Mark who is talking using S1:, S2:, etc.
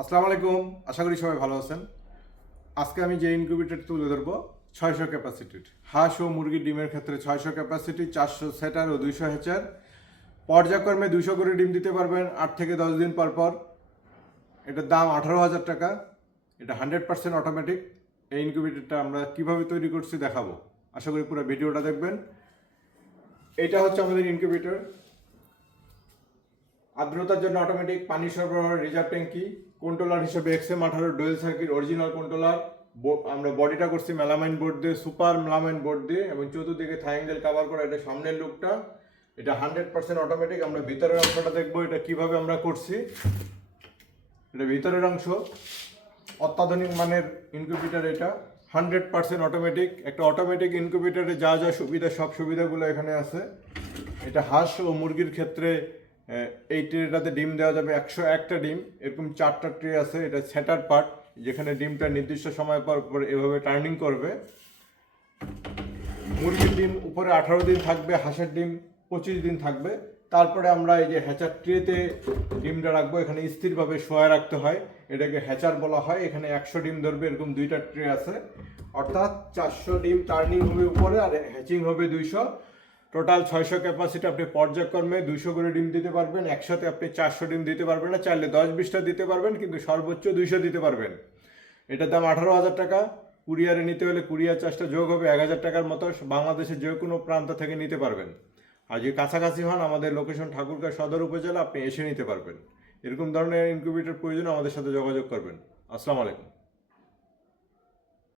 S1: আসসালামু আলাইকুম, আশা করি সবাই ভালো আছেন। আজকে আমি যে ইনকিউবেটর তুলে ধরবো, ছয়শো ক্যাপাসিটির হাঁস ও মুরগির ডিমের ক্ষেত্রে ছয়শো ক্যাপাসিটি চারশো সেটার ও দুইশো হ্যাচার পর্যায়ক্রমে দুশো করে ডিম দিতে পারবেন আট থেকে দশ দিন পর পর। এটার দাম আঠারো হাজার টাকা। এটা হান্ড্রেড পার্সেন্ট অটোমেটিক এই ইনকিউবেটরটা আমরা কীভাবে তৈরি করছি দেখাবো। আশা করি পুরো ভিডিওটা দেখবেন। এটা হচ্ছে আমাদের ইনকিউবেটর আর্দ্রতার জন্য অটোমেটিক পানি সরবরাহ রিজার্ভ ট্যাঙ্কি কন্ট্রোলার হিসেবে এক্সএম আঠারো ডুয়েল সার্কিট অরিজিনাল কন্ট্রোলার আমরা বডিটা করছি মেলামাইন বোর্ড দিয়ে সুপার মেলামাইন বোর্ড দিয়ে, এবং চতুর্দিকে থাইঙ্গেল কাভার করা, এটা সামনের লুকটা এটা হান্ড্রেড পার্সেন্ট অটোমেটিক আমরা ভিতরের অংশটা দেখব, এটা কীভাবে আমরা করছি। এটা ভিতরের অংশ, অত্যাধুনিক মানের ইনকিউবেটর এটা হান্ড্রেড পার্সেন্ট অটোমেটিক একটা অটোমেটিক ইনকিউবেটরে যা যা সুবিধা, সব সুবিধাগুলো এখানে আছে। এটা হাঁস ও মুরগির ক্ষেত্রে এই ট্রেটাতে ডিম দেওয়া যাবে একশো একটা ডিম। এরকম চারটা ট্রে আছে, এটা সেটার পার্ট যেখানে ডিমটা নির্দিষ্ট সময় পর পর এভাবে টার্নিং করবে। মুরগির ডিম উপরে আঠারো দিন থাকবে, হাঁসের ডিম পঁচিশ দিন থাকবে। তারপরে আমরা এই যে হ্যাচার ট্রেতে ডিমটা রাখব, এখানে স্থিরভাবে শোয়া রাখতে হয়। এটাকে হ্যাচার বলা হয়, এখানে একশো ডিম ধরবে, এরকম দুইটা ট্রে আছে। অর্থাৎ চারশো ডিম টার্নিং হবে উপরে আর হ্যাচিং হবে দুইশো। টোটাল ছয়শো ক্যাপাসিটি আপনি পর্যায়ক্রমে দুইশো করে ডিম দিতে পারবেন, একসাথে আপনি চারশো ডিম দিতে পারবেন না, চাইলে দশ বিশটা দিতে পারবেন, কিন্তু সর্বোচ্চ দুইশো দিতে পারবেন। এটার দাম আঠারো হাজার টাকা, কুরিয়ারে নিতে হলে কুরিয়ার চার্জটা যোগ হবে এক হাজার টাকার মতো, বাংলাদেশের যে কোনো প্রান্ত থেকে নিতে পারবেন। আর যদি কাছাকাছি হন, আমাদের লোকেশন ঠাকুরগাঁ সদর উপজেলা, আপনি এসে নিতে পারবেন। এরকম ধরনের ইনকিউবেটর প্রয়োজন, আমাদের সাথে যোগাযোগ করবেন। আসসালামু আলাইকুম।